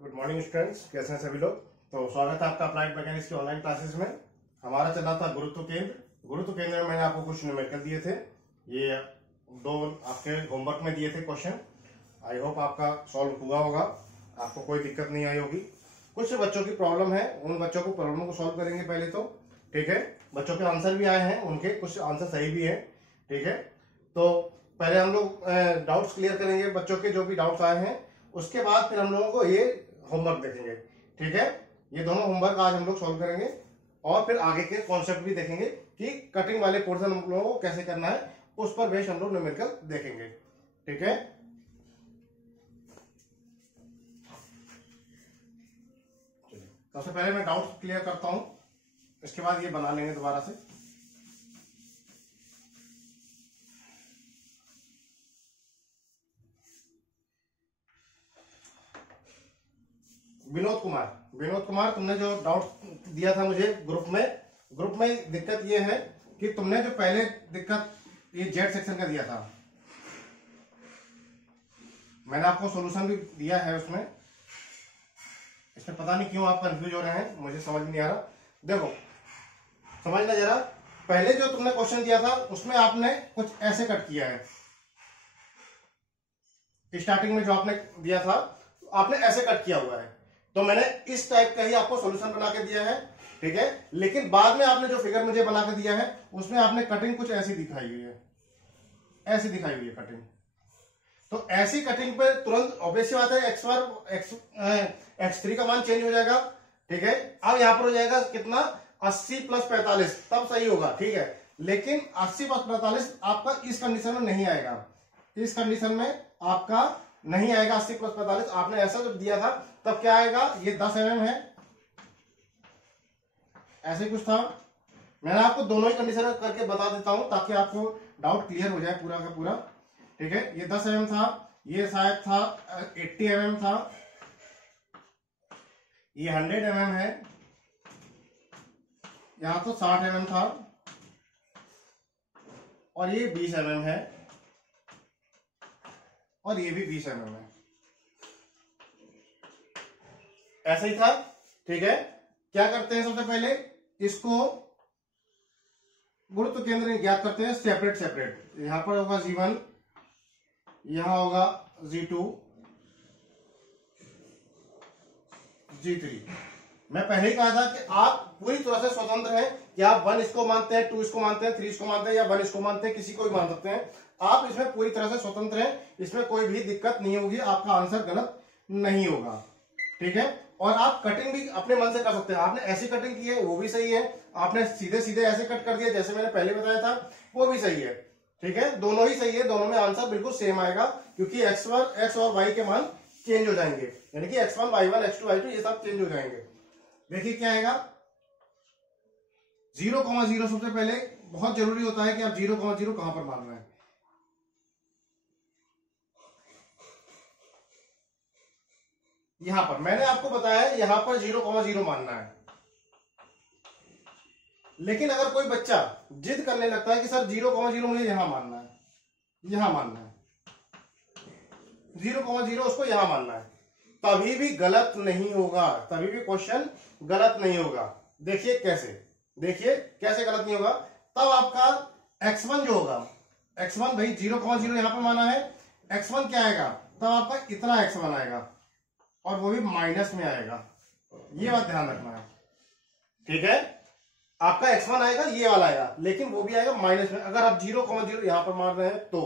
Good morning students, कैसे हैं सभी लोग। तो स्वागत है आपका अप्लाइड मैकेनिक्स की ऑनलाइन क्लासेस में। हमारा चल रहा था गुरुत्व केंद्र में मैंने आपको कुछ न्यूमेरिकल दिए थे। ये दो आपके होमवर्क में दिए थे क्वेश्चन। आई होप आपका सॉल्व हुआ होगा, आपको कोई दिक्कत नहीं आई होगी। कुछ बच्चों की प्रॉब्लम है, उन बच्चों को प्रॉब्लम को सॉल्व करेंगे पहले तो, ठीक है। बच्चों के आंसर भी आए हैं, उनके कुछ आंसर सही भी है, ठीक है। तो पहले हम लोग डाउट्स क्लियर करेंगे बच्चों के, जो भी डाउट्स आए हैं। उसके बाद फिर हम लोगों को ये होमवर्क देखेंगे, ठीक है। ये दोनों होमवर्क आज हम लोग सॉल्व करेंगे और फिर आगे के कॉन्सेप्ट भी देखेंगे कि कटिंग वाले पोर्शन हम लोगों को कैसे करना है, उस पर बेस हम लोग न्यूमेरिकल देखेंगे, ठीक है। सबसे पहले मैं डाउट क्लियर करता हूं, इसके बाद ये बना लेंगे दोबारा से। विनोद कुमार, तुमने जो डाउट दिया था मुझे ग्रुप में दिक्कत ये है कि तुमने जो पहले दिक्कत ये जेड सेक्शन का दिया था, मैंने आपको सॉल्यूशन भी दिया है उसमें। इसमें पता नहीं क्यों आप कंफ्यूज हो रहे हैं, मुझे समझ नहीं आ रहा। देखो समझना जरा, पहले जो तुमने क्वेश्चन दिया था उसमें आपने कुछ ऐसे कट किया है। स्टार्टिंग में जो आपने दिया था आपने ऐसे कट किया हुआ है, तो मैंने इस टाइप का ही आपको सॉल्यूशन बना के दिया है, ठीक है। लेकिन बाद में आपने जो फिगर मुझे बना के दिया है उसमें आपने कटिंग कुछ ऐसी दिखाई हुई है, ऐसी दिखाई हुई है कटिंग। तो ऐसी कटिंग पे तुरंत ऑब्वियस बात है x3 का मान चेंज हो जाएगा, ठीक है। अब यहां पर हो जाएगा कितना, 80 + 45, तब सही होगा, ठीक है। लेकिन 80 + 45 आपका इस कंडीशन में नहीं आएगा, इस कंडीशन में आपका नहीं आएगा 80 + 45। आपने ऐसा जब दिया था तब क्या आएगा, ये 10 mm है, ऐसे कुछ था। मैंने आपको दोनों ही कंडीशन करके बता देता हूं ताकि आपको डाउट क्लियर हो जाए पूरा का पूरा, ठीक है। ये 10 mm था, ये शायद था 80 mm था, ये 100 mm है, यहां तो 60 mm था, और ये 20 mm है, और ये भी 20 mm है, ऐसा ही था, ठीक है। क्या करते हैं, सबसे पहले इसको गुरुत्व केंद्र ज्ञात करते हैं सेपरेट। यहां पर होगा G1, यहां होगा G2, G3। मैं पहले ही कहा था कि आप पूरी तरह से स्वतंत्र हैं कि आप 1 इसको मानते हैं, 2 इसको मानते हैं, 3 इसको मानते हैं, या 1 इसको मानते हैं, किसी को भी मान सकते हैं। आप इसमें पूरी तरह से स्वतंत्र हैं, इसमें कोई भी दिक्कत नहीं होगी, आपका आंसर गलत नहीं होगा, ठीक है। और आप कटिंग भी अपने मन से कर सकते हैं। आपने ऐसी कटिंग की है वो भी सही है, आपने सीधे सीधे ऐसे कट कर दिया जैसे मैंने पहले बताया था वो भी सही है, ठीक है। दोनों ही सही है, दोनों में आंसर बिल्कुल सेम आएगा, क्योंकि x और y के मान चेंज हो जाएंगे, यानी कि x1 y1 x2 y2 ये सब चेंज हो जाएंगे। देखिए क्या आएगा, 0,0। सबसे पहले बहुत जरूरी होता है कि आप 0,0 कहां पर मान रहे हैं। यहां पर मैंने आपको बताया है, यहां पर 0,0 मानना है। लेकिन अगर कोई बच्चा जिद करने लगता है कि सर 0,0 मुझे यहां मानना है, यहां मानना है, 0,0 उसको यहां मानना है, तभी भी गलत नहीं होगा, तभी भी क्वेश्चन गलत नहीं होगा। देखिए कैसे गलत नहीं होगा। तब आपका x1 जो होगा, x1 भाई 0,0 यहां पर माना है, x1 क्या आएगा, तब आपका इतना x1 आएगा, और वो भी माइनस में आएगा, ये बात ध्यान रखना है, ठीक है। आपका x1 आएगा, ये वाला आएगा, लेकिन वो भी आएगा माइनस में। अगर आप 0,0 यहां पर मान रहे हैं तो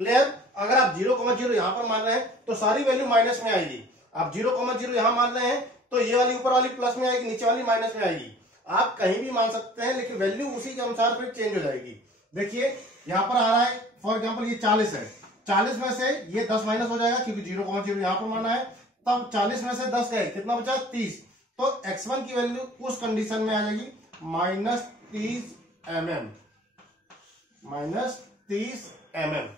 क्लियर, अगर आप 0,0 यहां पर मान रहे हैं तो सारी वैल्यू माइनस में आएगी। आप 0,0 यहां मान रहे हैं तो ये वाली ऊपर वाली प्लस में आएगी, नीचे वाली माइनस में आएगी। आप कहीं भी मान सकते हैं, लेकिन वैल्यू उसी के अनुसार फिर चेंज हो जाएगी। देखिए यहां पर आ रहा है, फॉर एग्जाम्पल ये 40 है, 40 में से ये 10 माइनस हो जाएगा, क्योंकि 0,0 यहां पर माना है। तब 40 में से 10 गए, कितना बचा, 30। तो x1 की वैल्यू उस कंडीशन में आ जाएगी -30 mm, -30 mm।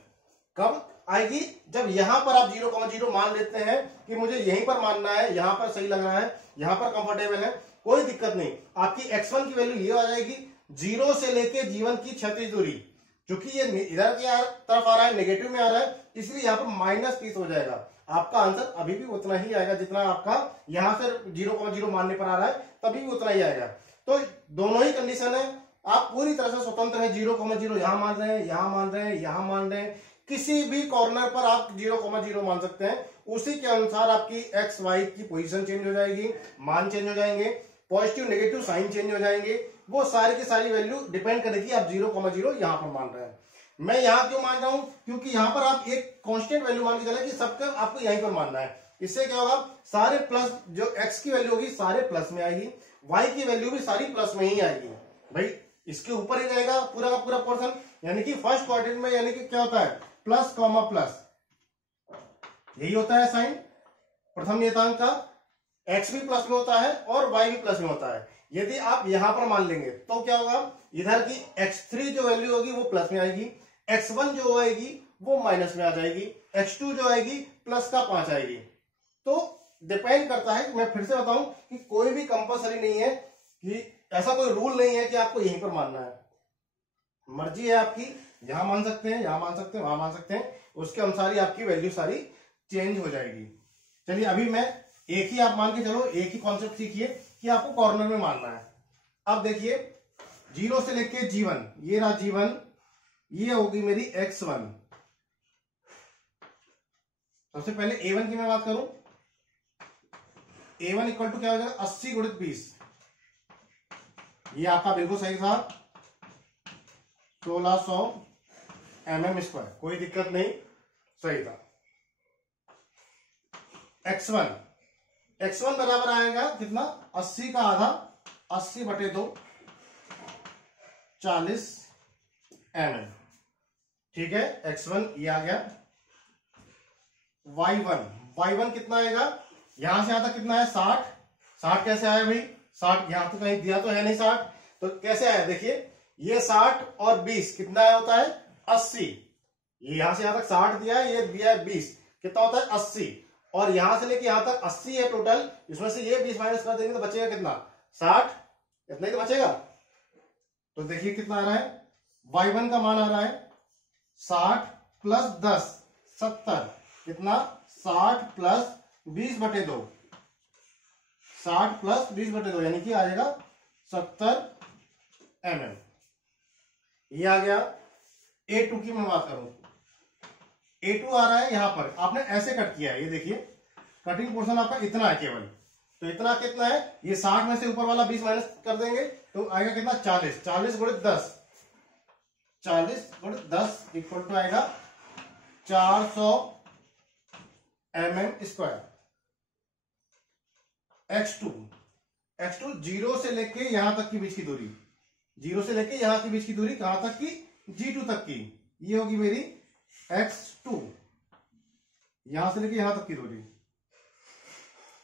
कब आएगी, जब यहां पर आप 0,0 मान लेते हैं कि मुझे यहीं पर मानना है, यहां पर सही लग रहा है, यहां पर कंफर्टेबल है, कोई दिक्कत नहीं। आपकी x1 की वैल्यू ये आ जाएगी, 0 से लेके G1 की क्षैतिज दूरी क्योंकि ये इधर की तरफ आ रहा है, नेगेटिव में आ रहा है, इसलिए यहाँ पर -30 हो जाएगा। आपका आंसर अभी भी उतना ही आएगा जितना आपका यहां से 0,0 मानने पर आ रहा है, तभी भी उतना ही आएगा। तो दोनों ही कंडीशन है, आप पूरी तरह से स्वतंत्र है। 0,0 यहां मान रहे हैं, यहां मान रहे हैं, यहां मान रहे हैं, किसी भी कॉर्नर पर आप 0,0 मान सकते हैं। उसी के अनुसार आपकी एक्स वाई की पोजीशन चेंज हो जाएगी, मान चेंज हो जाएंगे, पॉजिटिव नेगेटिव साइन चेंज हो जाएंगे। वो सारी की सारी वैल्यू डिपेंड करेगी आप 0,0 यहां पर मान रहे हैं। मैं यहां क्यों मान रहा हूं, क्योंकि यहां पर आप एक कांस्टेंट वैल्यू मान के चले कि सबका आपको यहीं पर मानना है। इससे क्या होगा, सारे प्लस, जो एक्स की वैल्यू होगी सारे प्लस में आएगी, वाई की वैल्यू भी सारी प्लस में ही आएगी। भाई इसके ऊपर ही जाएगा पूरा का पूरा पोर्शन, यानी कि फर्स्ट क्वाड्रेंट में, यानी कि क्या होता है, प्लस कॉमा प्लस, यही होता है साइन प्रथम नियतांक का। एक्स भी प्लस में होता है और वाई भी प्लस में होता है। यदि आप यहां पर मान लेंगे तो क्या होगा, इधर की x3 जो वैल्यू होगी वो प्लस में आएगी, x1 जो आएगी वो माइनस में आ जाएगी, x2 जो आएगी प्लस का 5 आएगी। तो डिपेंड करता है, मैं फिर से बताऊं कि कोई भी कंपलसरी नहीं है, कि ऐसा कोई रूल नहीं है कि आपको यहीं पर मानना है। मर्जी है आपकी, यहां मान सकते हैं, यहां मान सकते हैं, वहां मान सकते हैं, उसके अनुसार ही आपकी वैल्यू सारी चेंज हो जाएगी। चलिए अभी मैं एक ही, आप मान के चलो, एक ही कॉन्सेप्ट सीखिए कि आपको कॉर्नर में मानना है। अब देखिए 0 से लेके G1, ये रहा G1, ये होगी मेरी X1। सबसे पहले A1 की मैं बात करूं, A1 इक्वल टू क्या हो जाएगा, 80 गुणित 20। ये आपका बिल्कुल सही था, 1600 mm², कोई दिक्कत नहीं, सही था। X1 बराबर आएगा कितना, 80 का आधा, 80/2, 40 mm। ठीक है, X1 ये आ गया। Y1 कितना आएगा, यहां से यहां तक कितना है, 60। 60 कैसे आया भाई, 60 यहां तो कहीं दिया तो है नहीं 60, तो कैसे आया, देखिए ये 60 और 20 कितना होता है, 80। ये यहां से यहां तक 60 दिया है, ये दिया है 20, कितना होता है 80। और यहां से लेके यहां तक 80 है टोटल, इसमें से ये 20 माइनस कर देंगे तो बचेगा कितना, 60, इतना ही तो बचेगा। तो देखिए कितना आ रहा है, y1 का मान आ रहा है 60 प्लस 10 70, कितना 60 प्लस 20/2, 60 प्लस 20/2 यानी कि आ जाएगा 70 mm। ये आ गया। A2 की मैं बात करूं, A2 आ रहा है, यहां पर आपने ऐसे कट किया है, ये देखिए कटिंग पोर्शन आपका इतना है केवल, तो इतना कितना है, ये 60 में से ऊपर वाला 20 माइनस कर देंगे तो आएगा कितना, 40। 40 गुणित 10, 40 गुणित 10 इक्वल टू आएगा 400 mm²। X2 0 से लेके यहां तक की बीच की दूरी, 0 से लेके यहां की बीच की दूरी कहां तक की, G2 तक की, ये होगी मेरी X2, यहां से लेके यहां तक की दूरी।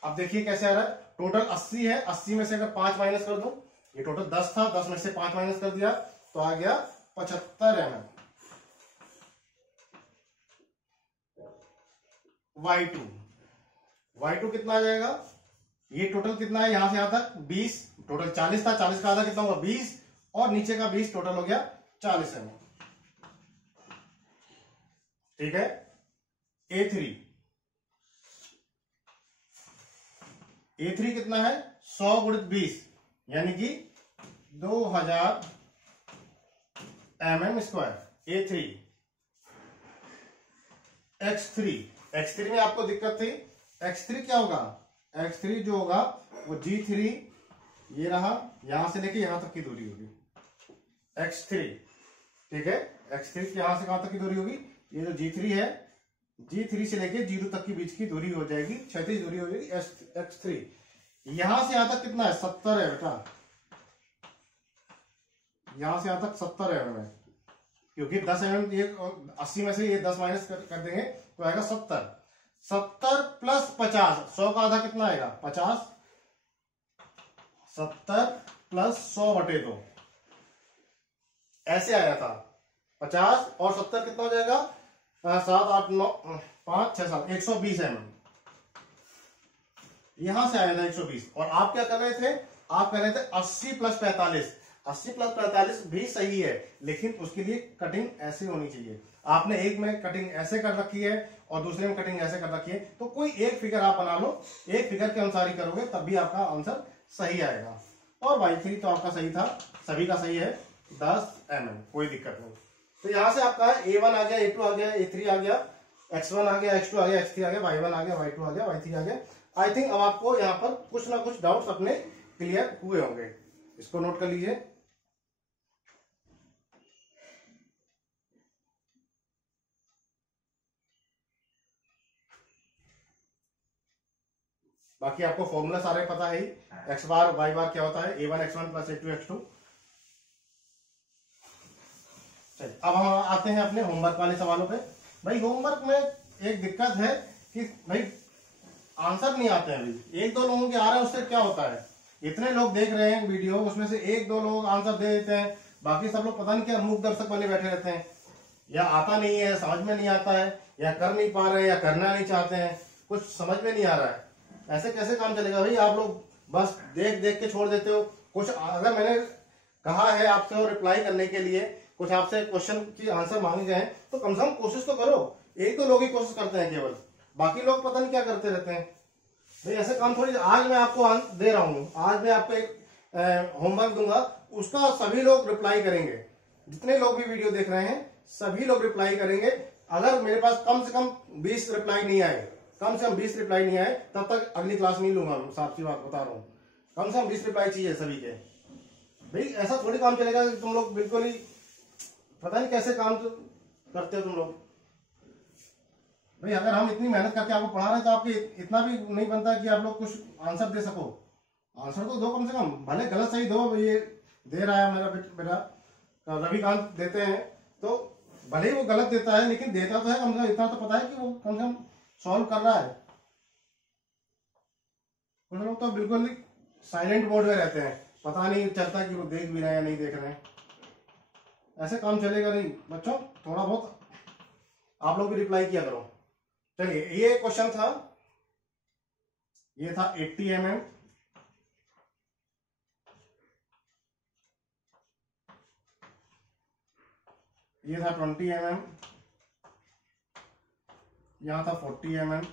अब देखिए कैसे आ रहा है, टोटल 80 है, 80 में से अगर 5 माइनस कर दूं, ये टोटल 10 था, 10 में से 5 माइनस कर दिया तो आ गया 75 mm। Y2 कितना आ जाएगा, ये टोटल कितना है, यहां से यहां तक 20, टोटल 40 था, 40 का आधा कितना होगा 20, और नीचे का 20, टोटल हो गया 40 mm। ठीक है। A3 कितना है, 100 गुणित 20 यानी कि 2000 mm²। A3 X3 में आपको दिक्कत थी, X3 क्या होगा, X3 जो होगा वो G3, ये रहा, यहां से लेके यहां तक की दूरी होगी X3। ठीक है, X3 यहां से कहां तक की दूरी होगी, ये जो G3 है, G3 से लेके G2 तक की बीच की दूरी हो जाएगी, क्षैतिज दूरी हो जाएगी X3। यहां से यहां तक कितना है, 70 है बेटा, यहां से यहां तक 70 mm है, क्योंकि 10 mm, ये 80 में से ये 10 माइनस कर देंगे तो आएगा 70। 70 प्लस 50, 100 का आधा कितना आएगा 50, 70 प्लस 100/2 ऐसे आया था 50, और 70 कितना हो जाएगा, 7 8 9 5 6 7 120 mm। यहां से आया था 120, और आप क्या कर रहे थे, आप कर रहे थे 80 प्लस 45, 80 प्लस 45 भी सही है, लेकिन उसके लिए कटिंग ऐसे होनी चाहिए। आपने एक में कटिंग ऐसे कर रखी है और दूसरे में कटिंग ऐसे कर रखी है, तो कोई एक फिगर आप बना लो, एक फिगर के अनुसार ही करोगे तब भी आपका आंसर सही आएगा। और y3 तो आपका सही था, सभी का सही है 10 mm, कोई दिक्कत नहीं। तो यहां से आपका A1 आ गया, A2 आ गया, A3 आ गया, X1 आ गया, X2 आ गया, X3 आ गया, Y1 आ गया, Y2 आ गया, Y3 आ गया। आई थिंक अब आपको यहाँ पर कुछ ना कुछ डाउट्स अपने क्लियर हुए होंगे, इसको नोट कर लीजिए। बाकी आपको फॉर्मूला सारे पता है ही, एक्स बार वाई बार क्या होता है, A1 X1 plus A2 X2। चलिए अब हम आते हैं अपने होमवर्क वाले सवालों पे। भाई होमवर्क में एक दिक्कत है कि भाई आंसर नहीं आते हैं। अभी एक दो लोगों के आ रहे हैं, उससे क्या होता है, इतने लोग देख रहे हैं वीडियो, उसमें से एक दो लोग आंसर दे देते हैं, बाकी सब लोग पता नहीं क्या मूक दर्शक बने बैठे रहते हैं, या आता नहीं है, समझ में नहीं आता है, या कर नहीं पा रहे हैं, या करना नहीं चाहते हैं, कुछ समझ में नहीं आ रहा है। ऐसे कैसे काम चलेगा भाई, आप लोग बस देख देख के छोड़ देते हो। कुछ अगर मैंने कहा है आपसे और रिप्लाई करने के लिए, कुछ आपसे क्वेश्चन की आंसर मांगे गए हैं, तो कम से कम कोशिश तो करो। एक दो लोग ही कोशिश करते हैं केवल, बाकी लोग पता नहीं क्या करते रहते हैं। भाई ऐसे काम थोड़ी। आज मैं आपको दे रहा हूं, आज मैं आपको एक होमवर्क दूंगा, उसका सभी लोग रिप्लाई करेंगे। जितने लोग भी वीडियो देख रहे हैं सभी लोग रिप्लाई करेंगे। अगर मेरे पास कम से कम 20 रिप्लाई नहीं आए, कम से कम 20 रिप्लाई नहीं आए, तब तक अगली क्लास नहीं लूंगा। साफ सी बात बता रहा हूँ, कम से कम 20 रिप्लाई चाहिए सभी के। भाई ऐसा थोड़ी काम चलेगा कि तुम लोग बिल्कुल ही पता नहीं कैसे काम करते हो तुम लोग। भाई अगर हम इतनी मेहनत करके आपको पढ़ा रहे हैं, तो आपके इतना भी नहीं बनता कि आप लोग कुछ आंसर दे सको। आंसर तो दो कम से कम, भले गलत सही दो। ये दे रहा है मेरा बेटा रविकांत, देते हैं तो भले ही वो गलत देता है, लेकिन देता तो है कम से कम। इतना तो पता है कि वो कम से कम सॉल्व कर रहा है। कुछ लोग तो बिल्कुल ही साइलेंट मोड में रहते हैं, पता नहीं चलता कि वो देख भी रहे हैं या नहीं देख रहे हैं। ऐसे काम चलेगा नहीं बच्चों, थोड़ा बहुत आप लोग भी रिप्लाई किया करो। चलिए ये क्वेश्चन था, ये था 80 mm, ये था 20 mm, यहां था 40 mm,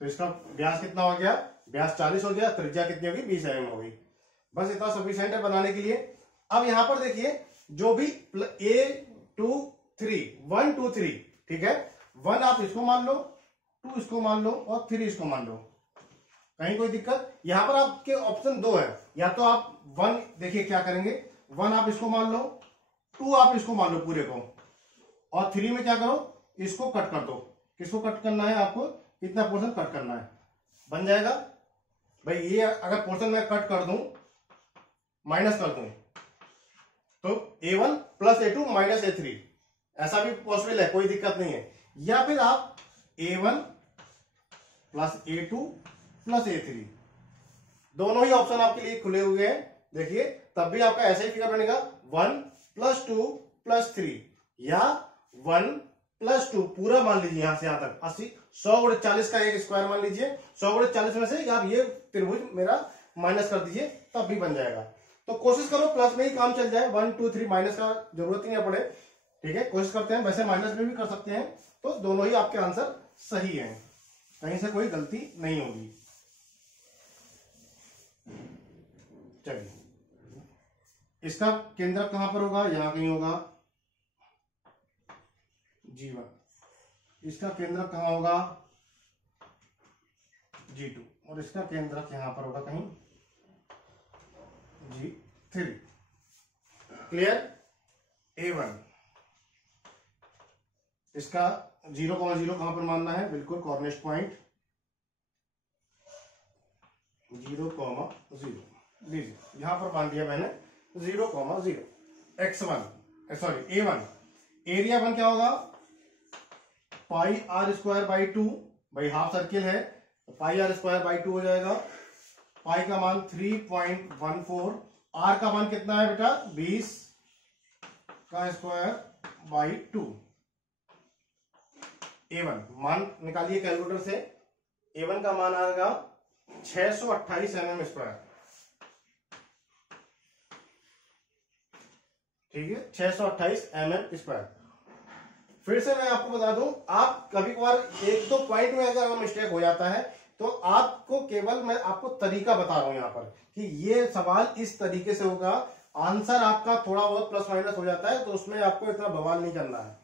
तो इसका व्यास कितना हो गया, व्यास 40 हो गया, त्रिज्या कितनी होगी 20 mm होगी। बस इतना सफिशिएंट है बनाने के लिए। अब यहां पर देखिए जो भी A2 3 1 2 3, ठीक है, 1 आप इसको मान लो, 2 इसको मान लो और 3 इसको मान लो, कहीं कोई दिक्कत। यहां पर आपके ऑप्शन दो है, या तो आप 1 देखिए क्या करेंगे, 1 आप इसको मान लो, 2 आप इसको मान लो पूरे को, और 3 में क्या करो, इसको कट कर दो। किसको कट करना है आपको, कितना पोर्शन कट करना है, बन जाएगा। भाई ये अगर पोर्शन मैं कट कर दूं, माइनस कर दूं, तो A1 plus A2 minus A3, ऐसा भी पॉसिबल है, कोई दिक्कत नहीं है। या फिर आप A1 plus A2 plus A3, दोनों ही ऑप्शन आपके लिए खुले हुए हैं। देखिए तब भी आपका ऐसा ही फिगर बनेगा, 1 प्लस 2 प्लस 3, या 1 प्लस 2 पूरा मान लीजिए, यहां से यहां तक 80, 100 गुणे 40 का एक स्क्वायर मान लीजिए, 100 गुणे 40 में से आप ये त्रिभुज मेरा माइनस कर दीजिए, तब भी बन जाएगा। तो कोशिश करो प्लस में ही काम चल जाए, 1 2 3 माइनस का जरूरत ही ना पड़े, ठीक है। कोशिश करते हैं, वैसे माइनस में भी कर सकते हैं, तो दोनों ही आपके आंसर सही हैं, कहीं से कोई गलती नहीं होगी। चलिए इसका केंद्र कहां पर होगा, यहां कहीं होगा G1, इसका केंद्र कहां होगा G2, और इसका केंद्र यहां पर होगा कहीं G3। क्लियर। A1 इसका 0,0 कहां पर मानना है, बिल्कुल कॉर्नर पॉइंट 0,0 लीजिए, यहां पर मान दिया मैंने 0,0। X1 सॉरी A1, एरिया 1 क्या होगा, पाई आर स्क्वायर बाई 2, भाई हाफ सर्किल है तो पाई आर स्क्वायर बाई 2 हो जाएगा। पाई का मान 3.14, आर का मान कितना है बेटा 20 का स्क्वायर बाई 2। A1 मान निकालिए कैलकुलेटर से, A1 का मान आएगा 628 mm स्क्वायर, ठीक है, 628 mm स्क्वायर। फिर से मैं आपको बता दूं, आप कभी कभार एक दो पॉइंट में अगर मिस्टेक हो जाता है तो आपको केवल मैं आपको तरीका बता रहा हूं यहां पर कि ये सवाल इस तरीके से होगा। आंसर आपका थोड़ा बहुत प्लस माइनस हो जाता है तो उसमें आपको इतना बवाल नहीं करना है,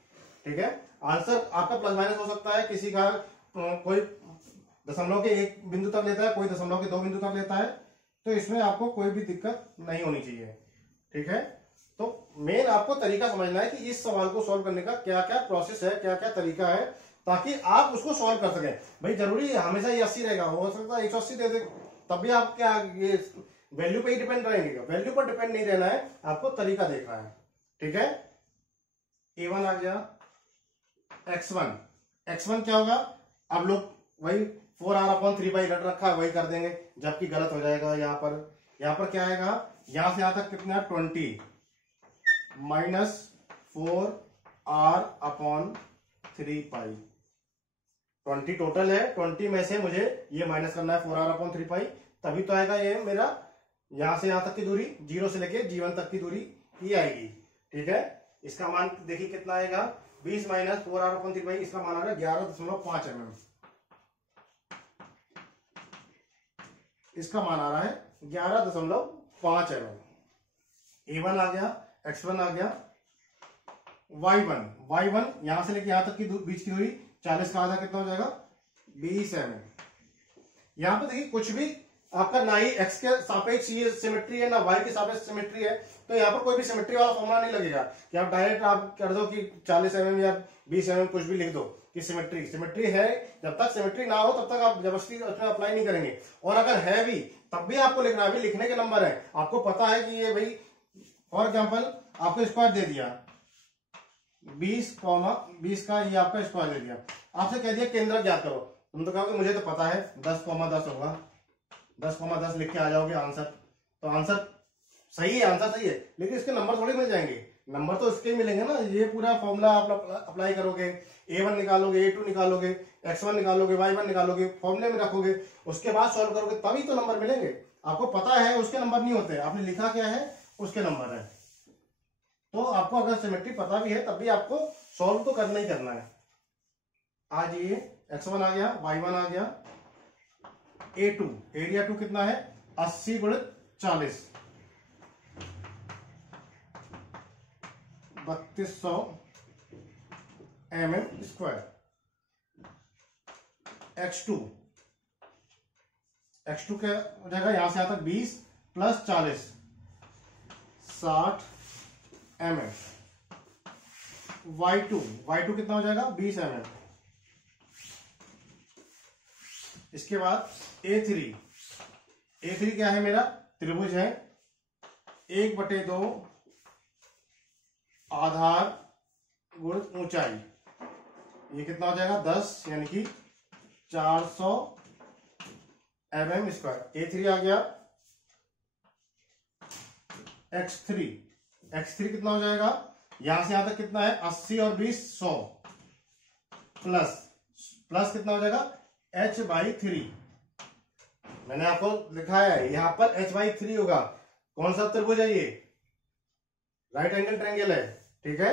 ठीक है। आंसर आपका प्लस माइनस हो सकता है, किसी का कोई दशमलव के 1 बिंदु तक लेता है, कोई दशमलव के 2 बिंदु तक लेता है, तो इसमें आपको कोई भी दिक्कत नहीं होनी चाहिए, ठीक है। तो मेन आपको तरीका समझना है कि इस सवाल को सॉल्व करने का क्या क्या प्रोसेस है, क्या क्या तरीका है, ताकि आप उसको सॉल्व कर सकें। भाई जरूरी है हमेशा ये 80 रहेगा, हो सकता है 180 दे दे, तब भी आप क्या ये वैल्यू पे ही डिपेंड रहेंगे। वैल्यू पर डिपेंड नहीं रहना है, आपको तरीका देखना है, ठीक है। A1 आ गया, x1 क्या होगा, अब लोग वही 4r/3 रट रखा है वही कर देंगे, जबकि गलत हो जाएगा। यहाँ पर क्या आएगा, यहां से यहां तक कितना, 20 माइनस 4r/3 20 टोटल है, 20 में से मुझे ये माइनस करना है 4r/3, तभी तो आएगा ये मेरा यहां से यहां तक की दूरी, 0 से लेके G1 तक की दूरी ये आएगी, ठीक है। इसका मान देखिए कितना आएगा, 20 माइनस 4r/3, इसका मान आ रहा है 11.5 mm। इसका मान आ रहा है 11.5 mm। A1 आ गया, x1 आ गया, y1 यहां से लेके यहां तक की बीच की दूरी 40 का आधा कितना हो जाएगा, 20 mm। यहां पर देखिए कुछ भी आपका ना ही x के सापेक्ष ये सिमेट्री है, ना y के सापेक्ष सिमेट्री है, तो यहाँ पर कोई भी सिमेट्री वाला फॉर्मूला नहीं लगेगा कि आप डायरेक्ट आप कर दो कि 40 mm या 20 mm कुछ भी लिख दो कि सिमेट्री है। जब तक सिमेट्री ना हो तब तक आप जबरदस्ती उसमें अप्लाई नहीं करेंगे, और अगर है भी तब भी आपको लिखना है। लिखने के नंबर है, आपको पता है कि ये भाई फॉर एग्जाम्पल आपको स्क्वायर दे दिया 20 का, ये आपका स्क्वायर दे दिया, आपसे कह दिया केंद्र ज्ञात करो, तुम तो कहोगे मुझे तो पता है 10,10 होगा, 10,10 लिख के आ जाओगे आंसर, तो आंसर सही है, आंसर सही है, लेकिन इसके नंबर थोड़े मिल जाएंगे, नंबर तो इसके मिलेंगे ना। ये पूरा फॉर्मूला आप अप्लाई करोगे, A1 निकालोगे, A2 निकालोगे, x1 निकालोगे, y1 निकालोगे, फॉर्मूले में रखोगे, उसके बाद सॉल्व करोगे, तभी तो नंबर मिलेंगे। आपको पता है उसके नंबर नहीं होते, आपने लिखा क्या है उसके नंबर है। तो आपको अगर सिमेट्री पता भी है तब भी आपको सॉल्व तो करना ही करना है। आज ये x1 आ गया, y1 आ गया, A2 एरिया 2 कितना है, 80 × 40 3200 mm स्क्वायर। x2 क्या हो जाएगा, यहां से यहां तक 20 + 40 60 mm। y2 कितना हो जाएगा, 20 mm। इसके बाद A3 क्या है, मेरा त्रिभुज है, 1/2 आधार गुणित ऊंचाई, ये कितना हो जाएगा 10, यानी कि 400 mm स्क्वायर। A3 आ गया। x3 कितना हो जाएगा, यहां से यहां तक कितना है, 80 और 20 100 प्लस कितना हो जाएगा, h/3। मैंने आपको लिखा है यहां पर h/3 होगा। कौन सा त्रिभुज है ये, राइट एंगल ट्रायंगल है, ठीक है,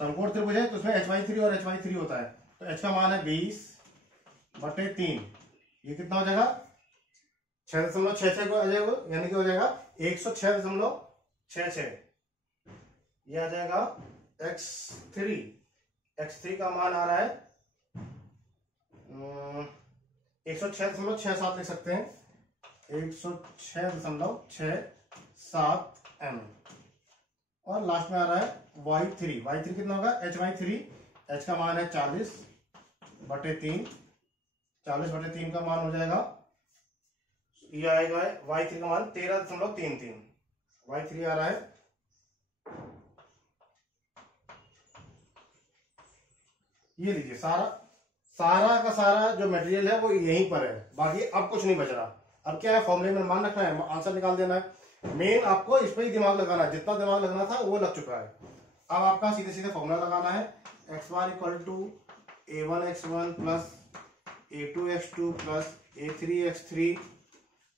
समकोण त्रिभुज है, तो उसमें h/3 और h/3 होता है। तो h का मान है 20/3, ये कितना हो जाएगा 6.66 को आ जाएगा, यानी कि हो जाएगा 106.66। ये आ जाएगा x3 का मान आ रहा है 106.67 लिख सकते हैं, 106.67 mm। और लास्ट में आ रहा है y3 कितना होगा, h/3, h का मान है 40/3, 40/3 का मान हो जाएगा, ये आएगा y3 का मान 13.33, y3 आ रहा है। ये लीजिए सारा का सारा जो मटेरियल है वो यहीं पर है, बाकी अब कुछ नहीं बच रहा। अब क्या है, फॉर्मूले में मान रखना है, आंसर निकाल देना है। मेन आपको इस पे ही दिमाग लगाना है, जितना दिमाग लगना था वो लग चुका है। अब आपका सीधे सीधे फॉर्मूला लगाना है, x बार = a1x1 + a2x2 + A3x3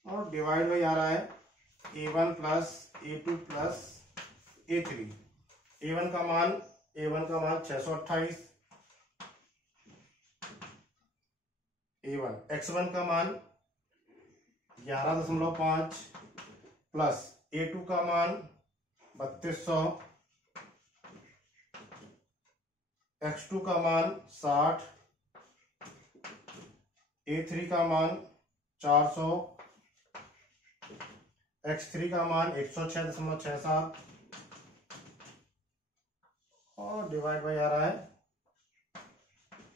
और डिवाइड बाई आ रहा है A1 plus A2 plus A3। A1 का मान 628, A1 x1 का मान 11.5 प्लस A2 का मान 3200, x2 का मान 60, A3 का मान 400, x3 का मान 106.67 और डिवाइड बाई आ रहा है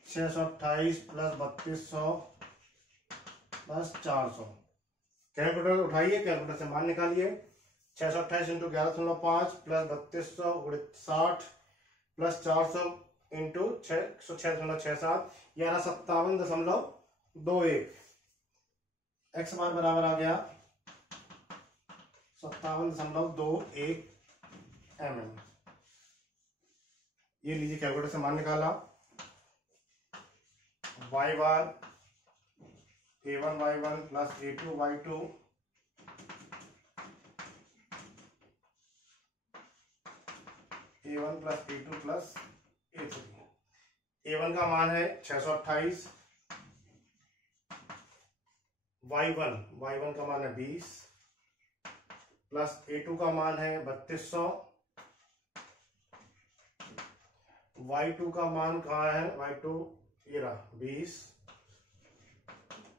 628 प्लस 3200 प्लस 400। कैलकुलेटर उठाइए, कैलकुलेटर से मान निकालिए। 628 into 11.5 plus 3200 60 plus 400 into 606.67 57.21। X bar बराबर आ गया 57.21 mm। ये लीजिए कैलकुलेटर से मान निकाला। y बार A1 y1 plus A2 y2 A1 plus A2 plus A3। A1 का मान है 628, y1 का मान है 20 प्लस A2 का मान है 3200, y2 का मान कहाँ है, y2 ये रहा 20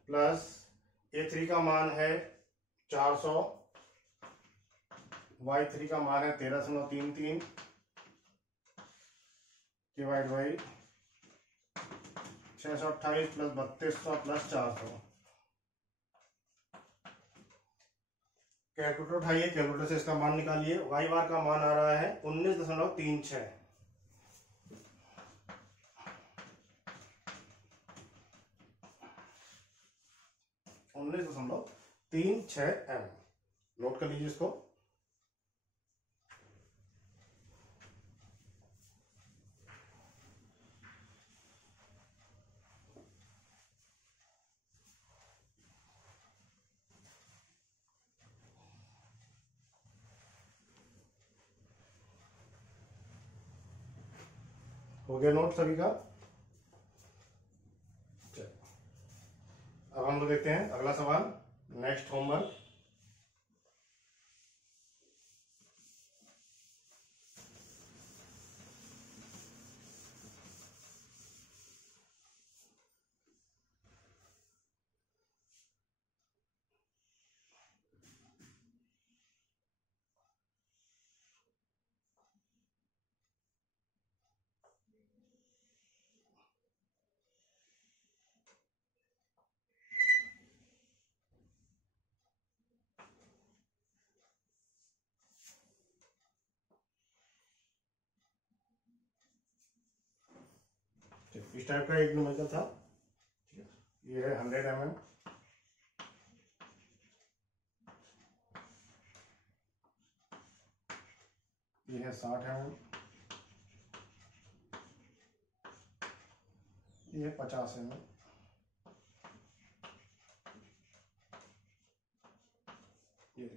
प्लस A3 का मान है 400, y3 का मान है 13.33 divide by 628 plus 3200 plus 400। Calculator उठाइए, कैलकुलेटर से इसका मान निकालिए। y बार का मान आ रहा है 19.36, 19.36 m। नोट कर लीजिए इसको। हो गया नोट सभी का। अब हम लोग देखते हैं अगला सवाल, नेक्स्ट होमवर्क। इस टाइप का एक न्यूमेरिकल था। ये है 100 mm, ये है 60 mm, ये है 50 mm, ये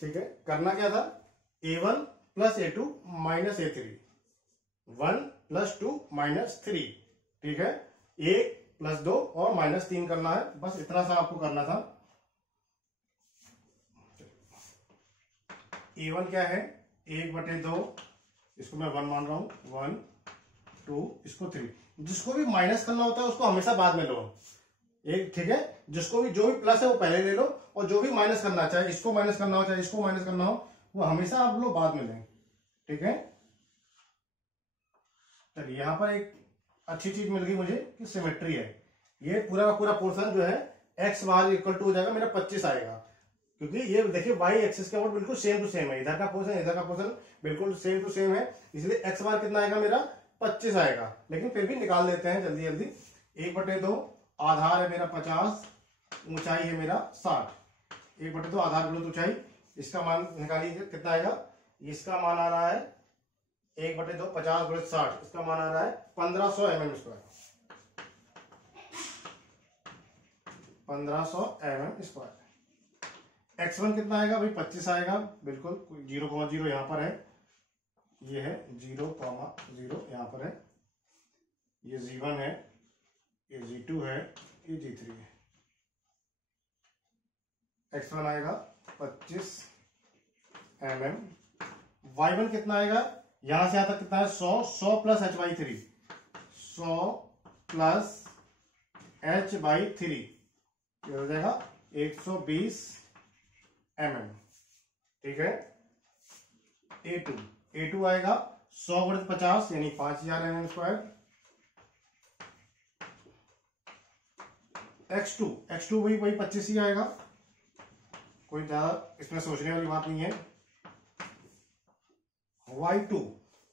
ठीक है। करना क्या था, A1 plus A2 minus A3, 1 plus 2 minus 3, ठीक है। 1 प्लस 2 और माइनस 3 करना है, बस इतना सा आपको करना था। A1 क्या है, 1/2, इसको मैं 1 मान रहा हूं, 1 2, इसको 3। जिसको भी माइनस करना होता है उसको हमेशा बाद में लो, एक ठीक है। जिसको भी जो भी प्लस है वो पहले ले लो, और जो भी माइनस करना, चाहे इसको माइनस करना हो चाहे इसको माइनस करना हो, वो हमेशा आप लोग बाद में लें, ठीक है। चलिए यहां पर एक अच्छी चीज मिल गई मुझे कि सिमेट्री है। ये पूरा का पूरा पोर्शन जो है एक्स बार इक्वल टू हो जाएगा मेरा 25 आएगा, क्योंकि ये देखिए वाई एक्सिस का बिल्कुल सेम टू सेम है। इधर का पोर्शन बिल्कुल सेम टू सेम है, इसलिए एक्स बार कितना आएगा मेरा 25 आएगा। लेकिन फिर भी निकाल देते हैं जल्दी जल्दी। 1/2, आधार है मेरा 50, ऊंचाई है मेरा 60। 1/2 आधार प्लस ऊंचाई, इसका मान निकालिए कितना आएगा। इसका मान आ रहा है 1/2 50 × 60, इसका मान आ रहा है 1500 mm²। 1500 mm²। x1 कितना आएगा भाई? 25 आएगा, बिल्कुल 0,0 यहाँ पर है, ये है 0,0 यहाँ पर है, ये g1 है, ये g2 है, ये g3 है। x1 आएगा 25 mm। y1 कितना आएगा? यहां से यहां तक कितना है? 100 प्लस h/3, 100 प्लस h/3, ये हो जाएगा 120 mm। ठीक है। A2 आएगा 100 × 50 यानी 5000 mm²। x2 वही 25 ही आएगा, कोई ज्यादा इसमें सोचने वाली बात नहीं है। y2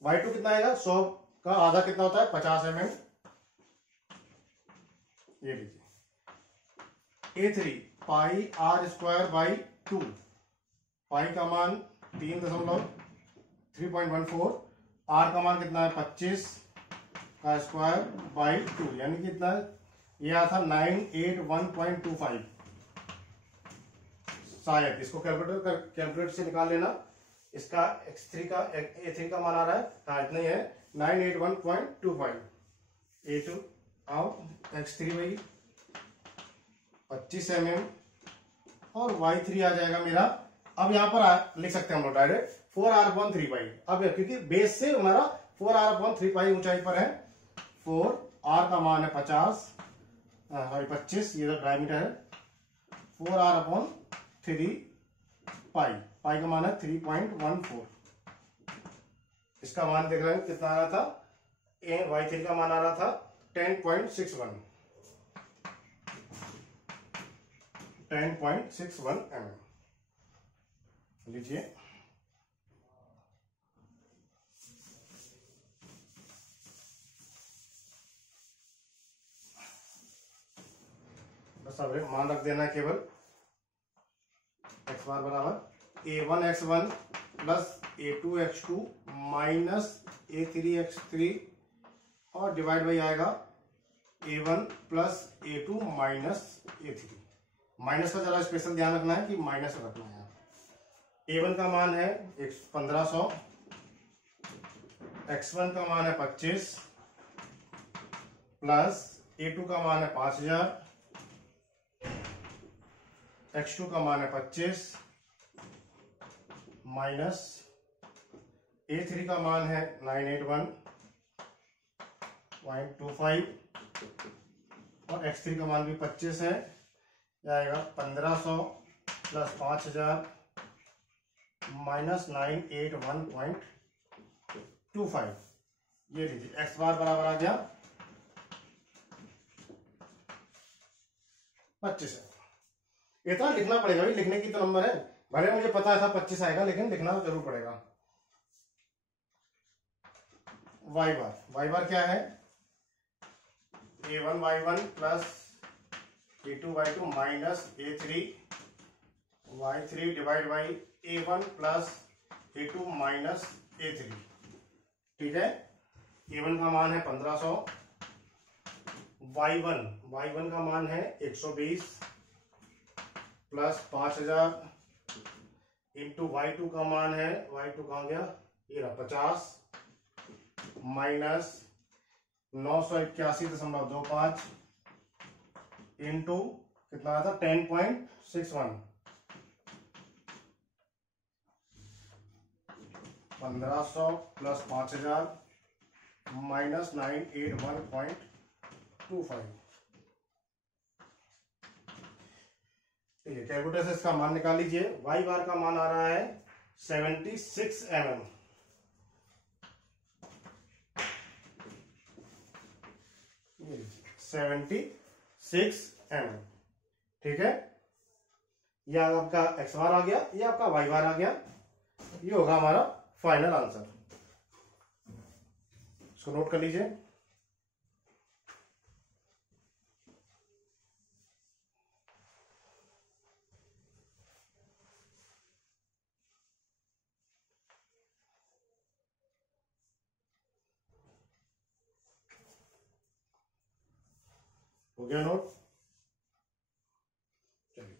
कितना आएगा? 100 का आधा कितना होता है? 50 mm। ये लीजिए। A3 πr²/2, पाई का मान 3.14, r का मान कितना है? 25 का स्क्वायर बाई 2, यानी कितना है? ये आया था 981.25। शायद इसको कैलकुलेटर से निकाल लेना। इसका A3 का मान आ रहा है, हाँ इतना ही है, 981.25। A2 आओ, x3 वही 25 mm और y3 आ जाएगा मेरा। अब यहां पर लिख सकते हैं हम लोग डायरेक्ट 4r/3π। अब क्योंकि बेस से हमारा 4r/3π ऊंचाई पर है। 4r का मान है 50, 25, ये तो डायमीटर है। 4r/3π, पाई का मान है 3.14। इसका मान देख रहे हैं कितना आ रहा था? y3 का मान आ रहा था 10.61 mm। लीजिए, बस अब मान रख देना केवल। x बार बराबर a1x1 plus a2x2 minus a3x3 और डिवाइड बाई आएगा a1 plus a2 minus a3। Minus का जरा स्पेशल ध्यान रखना है कि माइनस रखना है। a1 का मान है 1500, x1 का मान है 25 प्लस a2 का मान है 5000, x2 का मान है 25 माइनस a3 का मान है 981.25 और x3 का मान भी 25 है। आएगा 1500 प्लस 5000 माइनस 981.25। ये लीजिए, x बार बराबर आ गया 25 है। इतना लिखना पड़ेगा, भी लिखने की तो नंबर है, भले मुझे पता था 25 आएगा, लेकिन लिखना तो जरूर पड़ेगा। y बार क्या है? a1y1 plus a2y2 minus a3y3 divide by a1 plus a2 minus a3। ठीक है। a1 का मान है 1500, y1 का मान है 120 प्लस 5000 इंटू y2 का मान है, y2 कहाँ गया? ये रहा 50 माइनस 981.25 इंटू कितना आता? 10.61। 1500 प्लस 5000 माइनस 981.25। ठीक है, कैलकुलेटर से इसका मान निकाल लीजिए। y बार का मान आ रहा है 76 mm। ये 76 mm। ठीक है, यह आपका x बार आ गया, ये आपका y बार आ गया। ये होगा हमारा फाइनल आंसर। इसको नोट कर लीजिए। हो गया नोट। चलिए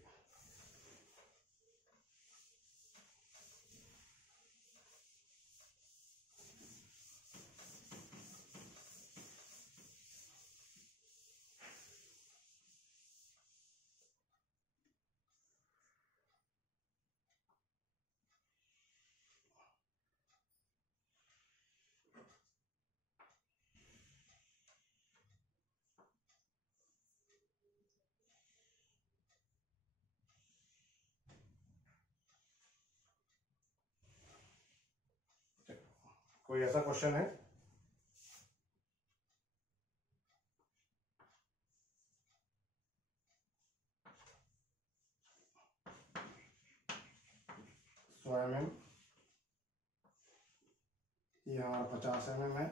कोई ऐसा क्वेश्चन है? mm, ये हमारा 50 mm है,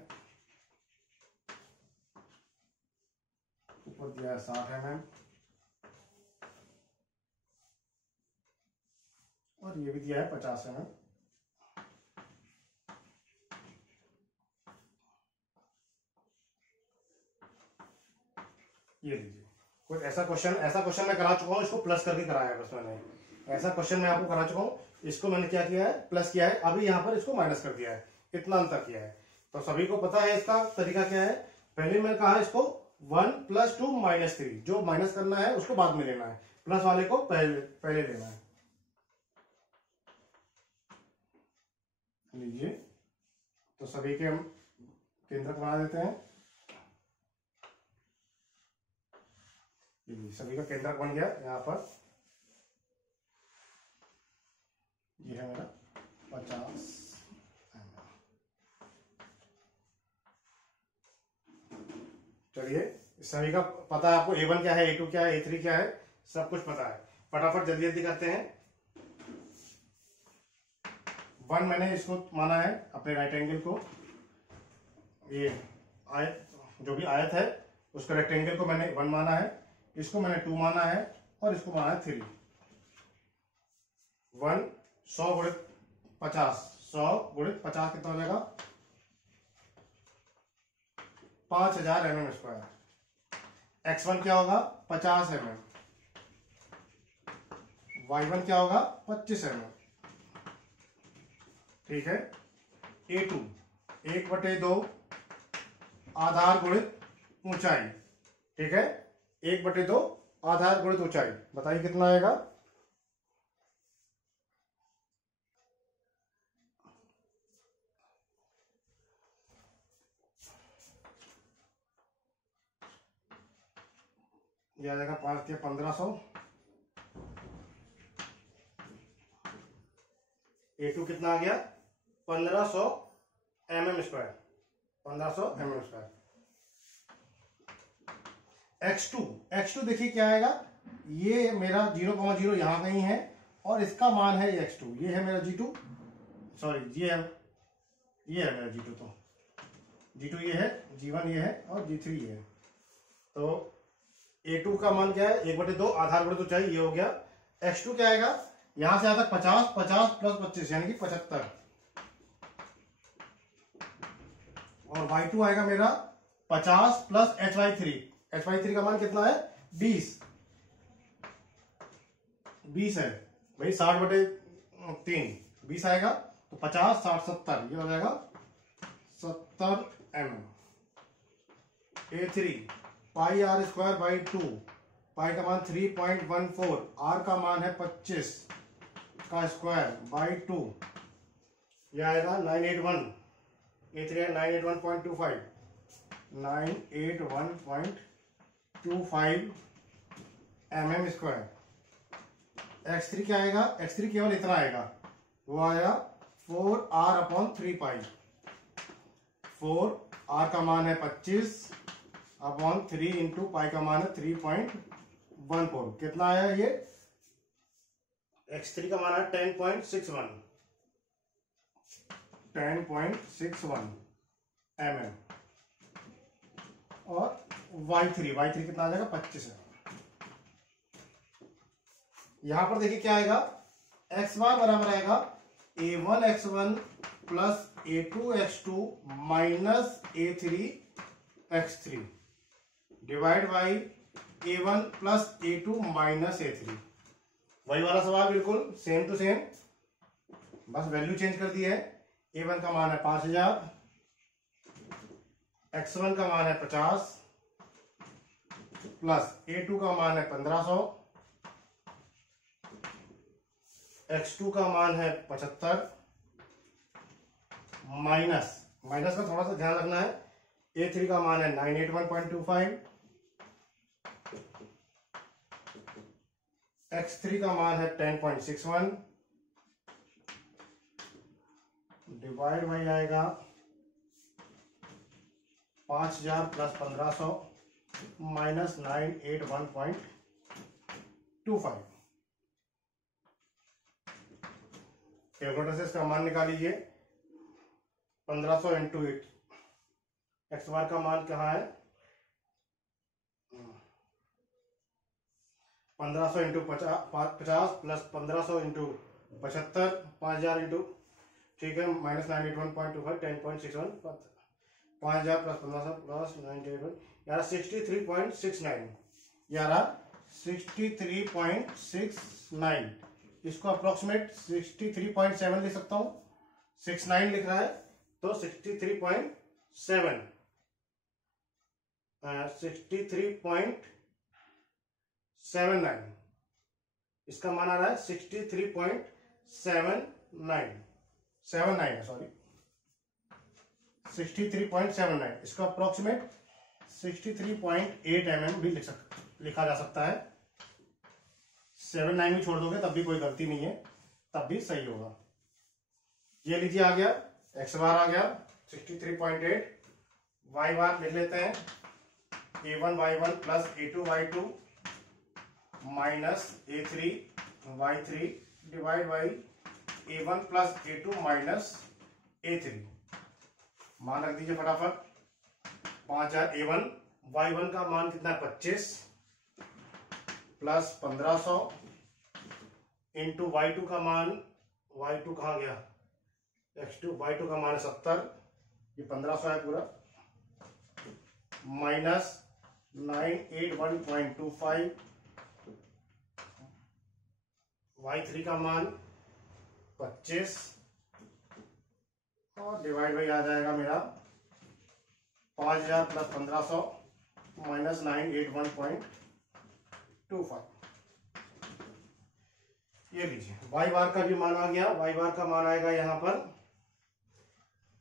ऊपर दिया है 60 mm, और ये भी दिया है 50 mm। ये लीजिए, कुछ ऐसा क्वेश्चन मैं करा चुका हूँ, इसको प्लस करके कराया बस मैंने। ऐसा क्वेश्चन मैं आपको करा चुका हूँ, इसको मैंने क्या किया है, प्लस किया है, अभी यहाँ पर इसको माइनस कर दिया है, इतना अंतर किया है। तो सभी को पता है इसका तरीका क्या है। पहले मैंने कहा इसको 1 + 2 - 3, जो माइनस करना है उसको बाद में लेना है, प्लस वाले को पहले लेना है। लीजिए, तो सभी के हम केंद्रक बना देते हैं। सभी का केंद्रक बन गया यहाँ पर। ये है मेरा 50 mm। चलिए, सभी का पता है आपको, A1 क्या है, A2 क्या है, A3 क्या है, सब कुछ पता है। फटाफट जल्दी जल्दी करते हैं। 1 मैंने इसको माना है अपने राइट एंगल को, ये आयत जो भी आयत है उसका रेक्टेंगल को मैंने 1 माना है, इसको मैंने 2 माना है, और इसको माना है 3। 1 100 × 50, 100 × 50 कितना हो जाएगा, 5000 mm²। x1 क्या होगा, 50 mm। y1 क्या होगा, 25 mm। ठीक है। A2 1/2 आधार गुणित ऊंचाई। ठीक है, 1/2 आधार गुणित ऊंचाई, बताइए कितना आएगा। ये आ जाएगा 5 के 1500। A2 कितना आ गया, 1500 mm², 1500 mm²। x2 देखिए क्या आएगा, ये मेरा 0,0 यहां कहीं है, और इसका मान है x2, ये है मेरा G2, सॉरी ये है मेरा G2, तो G2 ये है, G1 ये है, और G3 ये है। तो A2 का मान क्या है, 1/2 आधार गुणित ऊंचाई, ये हो गया। x2 क्या आएगा, यहां से आता 50 50 + 25 यानी कि 75, और y2 आएगा मेरा 50 + hy3। hy3 का मान कितना है, 20 है भाई, 60/3 20 आएगा, तो 50 60 70, ये हो जाएगा 70 mm। A3 πr² 2, पाई का मान 3.14, r का मान है 25 का स्क्वायर बाई 2, यह आएगा 981। A3 है 981.25, 981.25 mm²। x3 क्या आएगा, x3 केवल इतना आएगा, वो आएगा 4r/3π। 4r का मान है 25/3 × पाई का मान है 3.14, कितना आया ये, x3 का मान है 10.61 mm, और y3 कितना आ जाएगा, 25 है। यहां पर देखिए क्या आएगा, x बार बराबर आएगा a1x1 + a2x2 - a3x3 divide by A1 plus A2 minus A3। वही वाला सवाल, बिल्कुल सेम टू सेम, बस वैल्यू चेंज कर दी है। A1 का मान है 5000, X1 का मान है 50 प्लस A2 का मान है 1500, X2 का मान है 75 माइनस का थोड़ा सा ध्यान रखना है, A3 का मान है 981.25, X3 का मान है 10.61, डिवाइड बाई आएगा 5000 प्लस 1500 माइनस 981.25। कैलकुलेटर से इसका मान निकाल लीजिए। 1500 इंटू 8, एक्स बार का मान कहाँ है, 1500 इंटू 50 प्लस 1500 इंटू 75, 5000 इंटू, ठीक है, माइनस 981.25, 10.61, 5000 प्लस 1500 प्लस 981, यार 63.69, यार 63.69, इसको अप्रोक्सीमेट 63.7 लिख सकता हूँ, 69 लिख रहा है तो 63.7, 63.79, इसका मान आ रहा है 63.79 है, सॉरी 63.79, इसका अप्रोक्सीमेट 63.8 mm भी लिखा जा सकता है। 79 भी छोड़ दोगे तब भी कोई गलती नहीं है, तब भी सही होगा। ये लीजिए आ गया, एक्स बार आ गया 63.8, वाई बार लिख लेते हैं A1 Y1 plus A2 Y2 minus A3 Y3 divide by A1 plus A2 minus A3। मान रख दीजिए फटाफट, 5000 A1 Y1 का मान कितना है 25 प्लस 1500 इंटू Y2 का मान, Y2 कहाँ गया, X2, Y2 का मान है 70, ये 1500 है पूरा, माइनस 981.25, Y3 का मान 25 और डिवाइड बाई आ जाएगा मेरा 5000 प्लस 1500 माइनस 981.25। ये लीजिए वाई बार का भी मान आ गया, वाई बार का मान आएगा यहां पर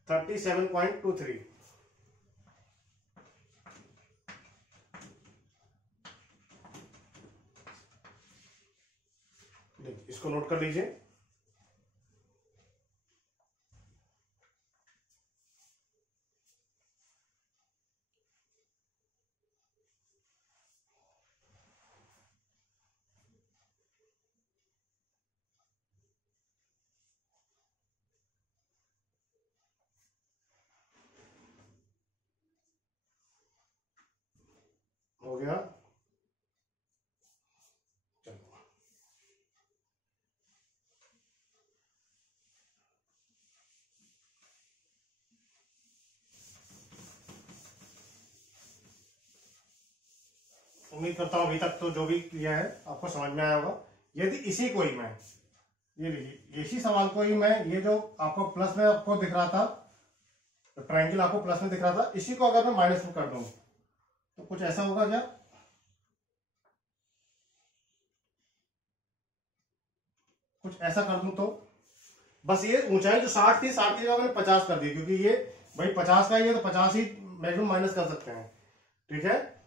37.23। इसको नोट कर लीजिए। हो गया, चलो उम्मीद करता हूं अभी तक तो जो भी किया है आपको समझ में आया होगा। यदि इसी को ही मैं, ये लीजिए इसी सवाल को ही मैं, ये जो आपको प्लस में आपको दिख रहा था, तो ट्रायंगल आपको प्लस में दिख रहा था, इसी को अगर मैं माइनस में कर दूं तो कुछ ऐसा होगा क्या, कुछ ऐसा कर दूं तो बस ये ऊंचाई जो 60 थी 60 की जगह मैंने 50 कर दी, क्योंकि ये भाई 50 का ही है तो 50 ही मैक्सिमम माइनस कर सकते हैं, ठीक है।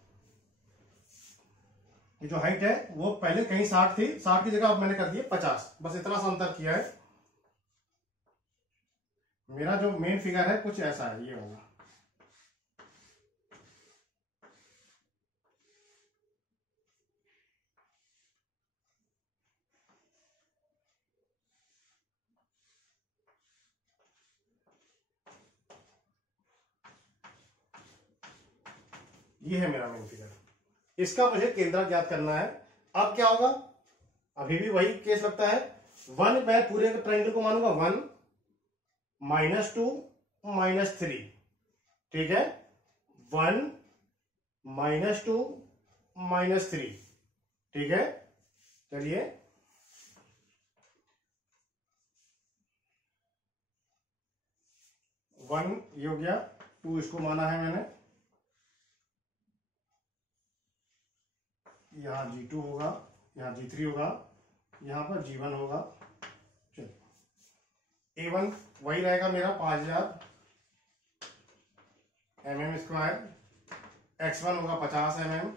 ये जो हाइट है वो पहले कहीं 60 थी, 60 की जगह अब मैंने कर दी 50, बस इतना सा अंतर किया है। मेरा जो मेन फिगर है कुछ ऐसा है, ये होगा, ये है मेरा मेन फिगर। इसका मुझे केंद्र ज्ञात करना है। अब क्या होगा, अभी भी वही केस लगता है, 1 मैं पूरे ट्रायंगल को मानूंगा 1 -2 -3, ठीक है, 1 -2 -3। ठीक है, चलिए 1 ये हो गया, 2 इसको माना है मैंने, यहाँ G2 होगा, यहाँ G3 होगा, यहाँ पर G1 होगा। चलिए A1 वही रहेगा मेरा 5000 mm², X1 होगा 50 mm,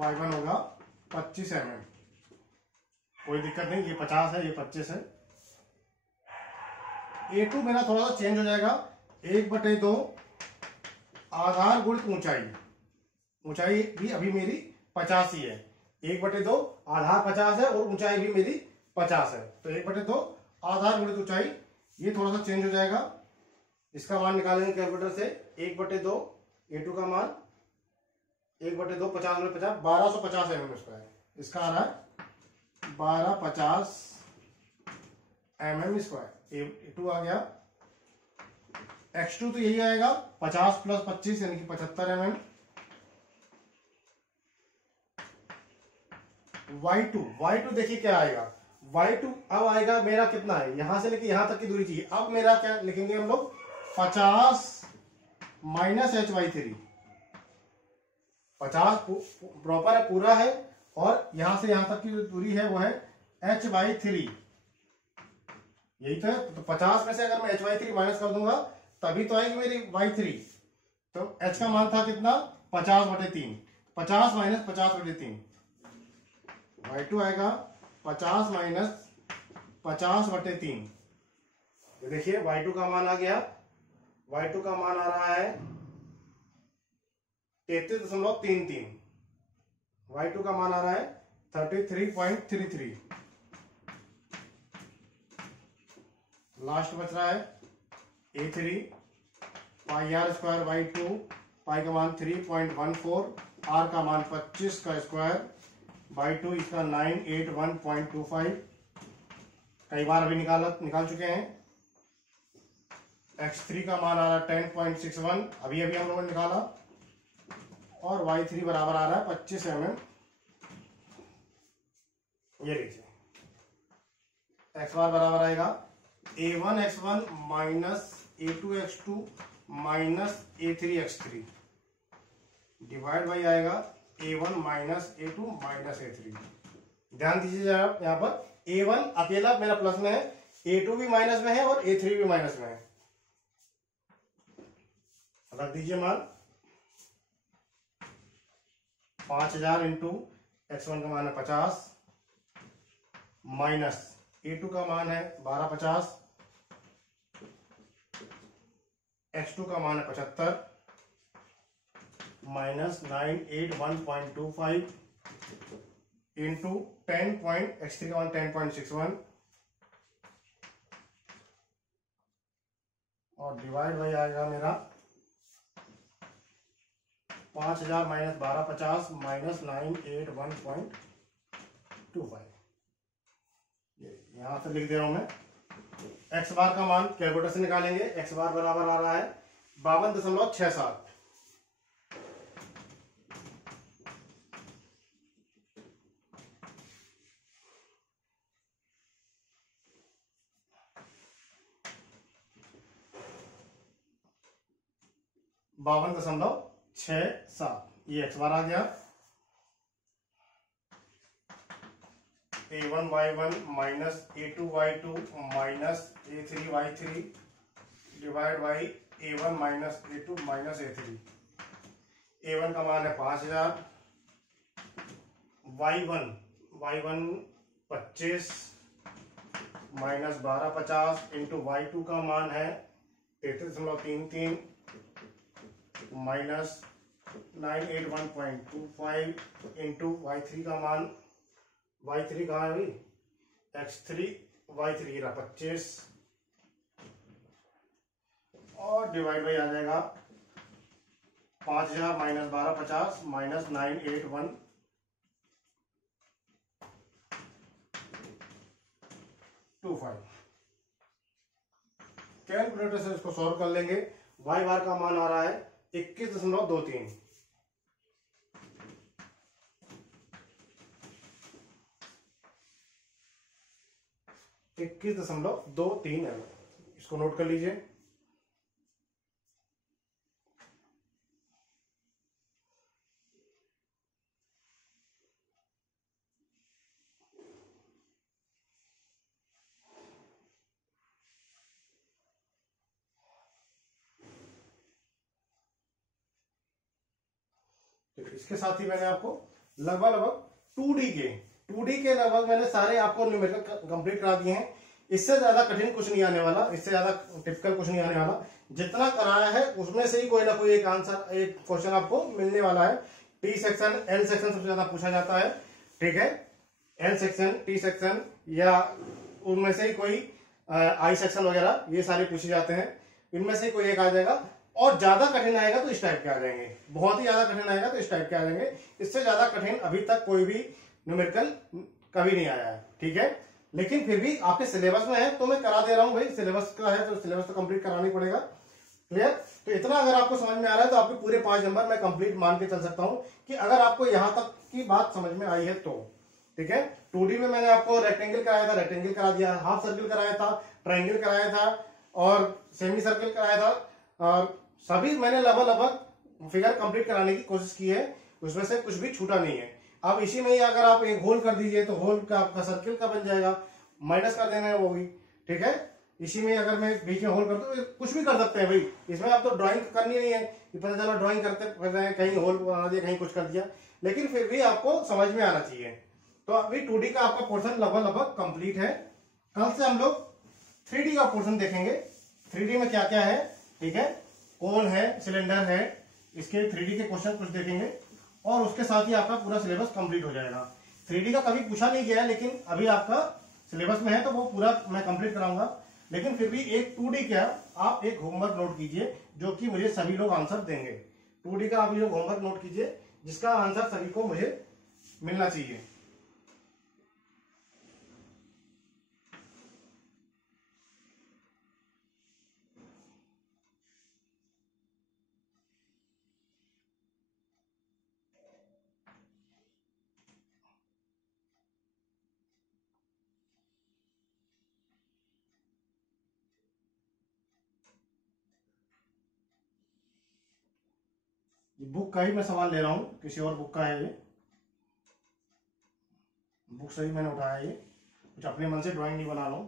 Y1 होगा 25 mm। कोई दिक्कत नहीं, ये 50 है, ये 25 है। A2 मेरा थोड़ा सा चेंज हो जाएगा, 1/2 आधार गुणित ऊंचाई। ऊंचाई भी अभी मेरी 50 ही है, 1/2 आधार 50 है और ऊंचाई भी मेरी 50 है, तो 1/2 आधार गुणित ऊंचाई, ये थोड़ा सा चेंज हो जाएगा। इसका मान निकालेंगे कैलकुलेटर से, 1/2 A2 का मान 1/2 50 गुणित 50 1250 mm²। इसका आ रहा है 1250 mm²। A2 आ गया। X2 तो यही आएगा 50 + 25 यानी कि 75 mm। Y2 देखिए क्या आएगा, Y2 अब आएगा मेरा कितना है, यहां से लेके यहां तक की दूरी चाहिए। अब मेरा क्या लिखेंगे हम लोग, 50 - HY3। 50 प्रॉपर है, पूरा है, और यहां से यहां तक की जो दूरी है वो है H/3। यही तो 50 में से अगर मैं Hy3 माइनस कर दूंगा तभी तो आएगी मेरी Y3। तो H का मान था कितना, 50/3, 50 - 50/3। Y2 आएगा 50 - 50/3। तो देखिए Y2 का मान आ गया, Y2 का मान आ रहा है 33.33। Y2 का मान आ रहा है 33.33। लास्ट बच रहा है A3 πr² Y2, पाई का मान 3.14, r का मान 25 का स्क्वायर Y2, इसका 981.25। कई बार अभी निकाल चुके हैं। X3 का मान आ रहा है 10.61, अभी हम लोगों ने निकाला, और Y3 बराबर आ रहा है 25 mm। ये लीजिए x बार बराबर आएगा A1 X1 - A2 X2 - A3 X3 divide by आएगा A1 - A2 - A3। ध्यान दीजिए जरा, यहां पर A1 अकेला मेरा प्लस में है, A2 भी माइनस में है और A3 भी माइनस में है। रख दीजिए मान 5000 इंटू X1 का मान है 50 माइनस A2 का मान है 1250, X2 का मान है 75 माइनस 981.25 इंटू X3 का मान 10.61 और डिवाइड बाई आएगा मेरा 5000 - 1250 - 981.25। यहां से लिख दे रहा हूं मैं। एक्स बार का मान कैलकुलेटर से निकालेंगे, एक्स बार बराबर आ रहा है 52.67। ये एक्स बार आ गया। A1 Y1 minus A2 Y2 minus A3 Y3 divide by A1 minus A2 minus A3। A1 का मान है 5000, Y1 25 माइनस 1250 इंटू Y2 का मान है 33.33 माइनस 981.25 इंटू Y3 का मान, Y3 कहाँ है भाई, X3 Y3 रहा 25 और डिवाइड बाई आ जाएगा 5000 माइनस 1250 माइनस 981.25। कैलकुलेटर से इसको सॉल्व कर लेंगे। y बार का मान आ रहा है 21.23। 21.23 mm, इसको नोट कर लीजिए। तो इसके साथ ही मैंने आपको लगभग लगभग 2D के लगभग मैंने सारे आपको न्यूमेरिकल कंप्लीट करा दिए हैं। इससे ज्यादा कठिन कुछ नहीं आने वाला, इससे ज्यादा टिपिकल कुछ नहीं आने वाला। जितना कराया है उसमें से ही कोई ना कोई एक आंसर, एक क्वेश्चन आपको मिलने वाला है। टी सेक्शन, एल सेक्शन सबसे ज्यादा पूछा जाता है, ठीक है। एल सेक्शन, टी सेक्शन या उनमें से ही कोई आई सेक्शन वगैरह, ये सारे पूछे जाते हैं। इनमें से कोई एक आ जाएगा, और ज्यादा कठिन आएगा तो इस टाइप के आ जाएंगे, बहुत ही ज्यादा कठिन आएगा तो इस टाइप के आ जाएंगे। इससे ज्यादा कठिन अभी तक कोई भी न्यूमेरिकल कभी नहीं आया है, ठीक है। लेकिन फिर भी आपके सिलेबस में है तो मैं करा दे रहा हूं भाई, सिलेबस का है तो सिलेबस तो कंप्लीट कराना ही पड़ेगा। क्लियर? तो इतना अगर आपको समझ में आ रहा है तो आपके पूरे 5 नंबर मैं कंप्लीट मान के चल सकता हूं कि अगर आपको यहां तक की बात समझ में आई है तो, ठीक है। 2D में मैंने आपको रेक्टेंगल कराया था, रेक्टेंगल करा दिया, हाफ सर्किल कराया था, ट्रायंगल कराया था और सेमी सर्किल कराया था, और सभी मैंने लगभग फिगर कंप्लीट कराने की कोशिश की है, उसमें से कुछ भी छूटा नहीं है। अब इसी में ही अगर आप एक होल कर दीजिए तो होल का आपका सर्किल का बन जाएगा, माइनस कर देना है वो भी, ठीक है। इसी में अगर मैं बीच में होल कर दूं, कुछ भी कर सकते हैं भाई, इसमें आप तो ड्राइंग करनी नहीं है कि पता चला ड्राइंग करते कर रहे हैं, कहीं होल बना दिया, कहीं कुछ कर दिया, लेकिन फिर भी आपको समझ में आना चाहिए। तो अभी 2D का आपका पोर्शन लगभग लगभग कंप्लीट है। कल से हम लोग 3D का पोर्शन देखेंगे। 3D में क्या क्या है, ठीक है। कोन है, सिलेंडर है, इसके 3D के क्वेश्चन कुछ देखेंगे और उसके साथ ही आपका पूरा सिलेबस कंप्लीट हो जाएगा। 3D का कभी पूछा नहीं गया है, लेकिन अभी आपका सिलेबस में है तो वो पूरा मैं कंप्लीट कराऊंगा। लेकिन फिर भी एक 2D का आप एक होमवर्क नोट कीजिए, जो कि मुझे सभी लोग आंसर देंगे। 2D का आप ये होमवर्क नोट कीजिए, जिसका आंसर सभी को मुझे मिलना चाहिए। बुक का ही मैं सवाल ले रहा हूं, किसी और बुक का है ये, बुक से ही मैंने उठाया ये, कुछ अपने मन से ड्राइंग नहीं बना रहा हूं।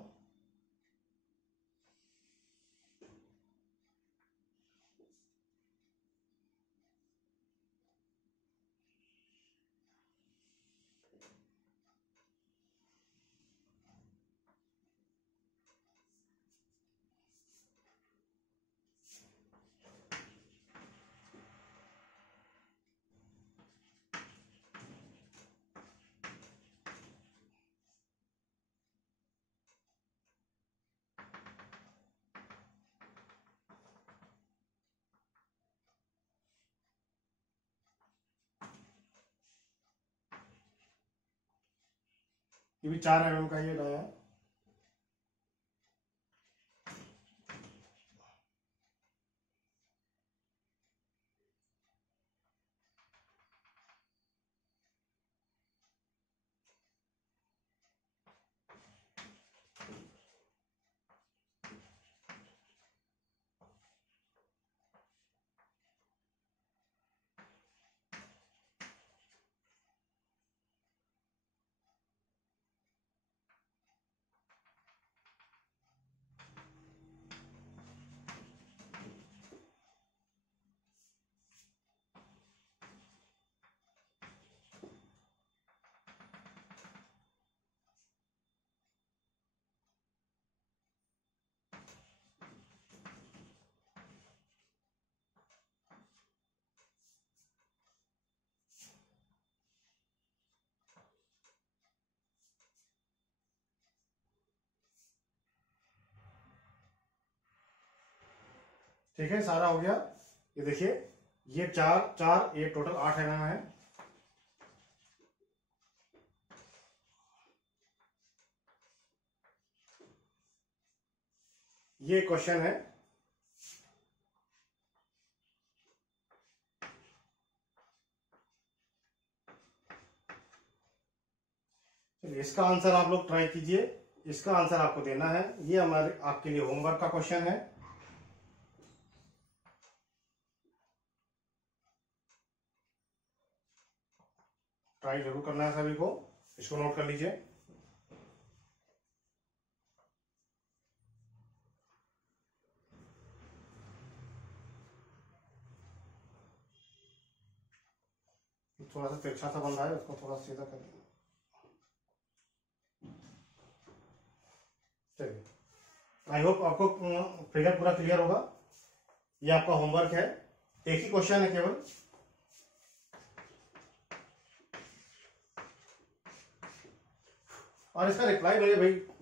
ये भी 4 mm का ये लाया है। ठीक है, सारा हो गया। ये देखिए, ये 4 ये टोटल 8 mm है। ये क्वेश्चन है, चलिए इसका आंसर आप लोग ट्राई कीजिए। इसका आंसर आपको देना है। ये हमारे आपके लिए होमवर्क का क्वेश्चन है। ट्राई जरूर करना है सभी को, इसको नोट कर लीजिए। थोड़ा सा तिरछा सा बन रहा है, उसको थोड़ा सीधा कर देंगे। चलिए, आई होप आपको फिगर पूरा क्लियर होगा। ये आपका होमवर्क है, एक ही क्वेश्चन है केवल। और इसका रिप्लाई मुझे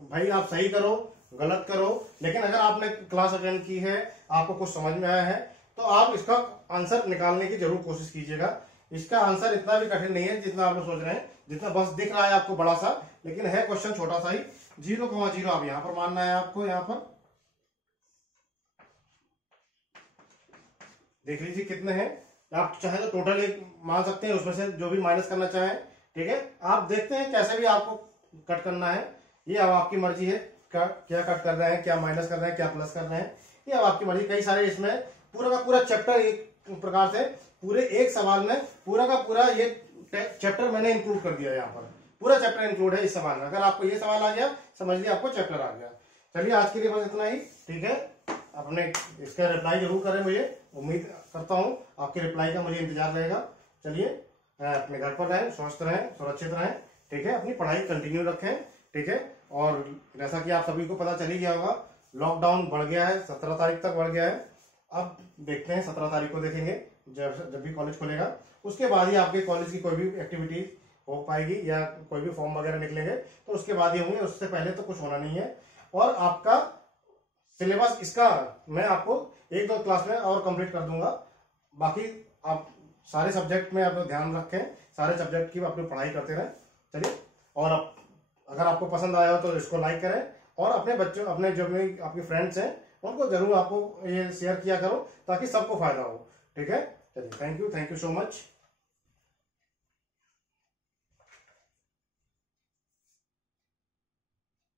भाई आप सही करो गलत करो, लेकिन अगर आपने क्लास अटेंड की है, आपको कुछ समझ में आया है, तो आप इसका आंसर निकालने की जरूर कोशिश कीजिएगा। इसका आंसर इतना भी कठिन नहीं है जितना आप लोग सोच रहे हैं, जितना बस दिख रहा है आपको बड़ा सा, लेकिन है क्वेश्चन छोटा सा ही। 0,0 आप यहां पर मानना है, आपको यहां पर देख लीजिए कितने हैं। आप चाहे तो टोटल एक मान सकते हैं, उसमें से जो भी माइनस करना चाहें, ठीक है। आप देखते हैं कैसे भी आपको कट करना है, ये अब आपकी मर्जी है। क्या कट कर रहे हैं, क्या माइनस कर रहे हैं, क्या प्लस कर रहे हैं, ये अब आपकी मर्जी। कई सारे इसमें पूरा का पूरा चैप्टर एक प्रकार से पूरे एक सवाल में पूरा का पूरा ये चैप्टर मैंने इंक्लूड कर दिया। यहाँ पर पूरा चैप्टर इंक्लूड है इस सवाल में। अगर आपको ये सवाल आ गया, समझ लिया आपको चैप्टर आ गया। चलिए, आज के लिए बस इतना ही, ठीक है। अपने इसका रिप्लाई जरूर करें, मुझे उम्मीद करता हूँ आपके रिप्लाई का मुझे इंतजार रहेगा। चलिए, अपने घर पर रहें, स्वस्थ रहें, सुरक्षित रहें, ठीक है। अपनी पढ़ाई कंटिन्यू रखें, ठीक है। और जैसा कि आप सभी को पता चल ही गया होगा, लॉकडाउन बढ़ गया है, 17 तारीख तक बढ़ गया है। अब देखते हैं 17 तारीख को देखेंगे, जब भी कॉलेज खुलेगा, उसके बाद ही आपके कॉलेज की कोई भी एक्टिविटी हो पाएगी या कोई भी फॉर्म वगैरह निकलेंगे, तो उसके बाद ही होंगे। उससे पहले तो कुछ होना नहीं है। और आपका सिलेबस इसका मैं आपको 1-2 क्लास में और कंप्लीट कर दूंगा। बाकी आप सारे सब्जेक्ट में आप ध्यान रखें, सारे सब्जेक्ट की अपनी पढ़ाई करते रहें। चलिए, और अगर आपको पसंद आया हो तो इसको लाइक करें, और अपने बच्चों, अपने जो भी आपके फ्रेंड्स हैं, उनको जरूर आपको ये शेयर किया करो, ताकि सबको फायदा हो, ठीक है। चलिए, थैंक यू सो मच।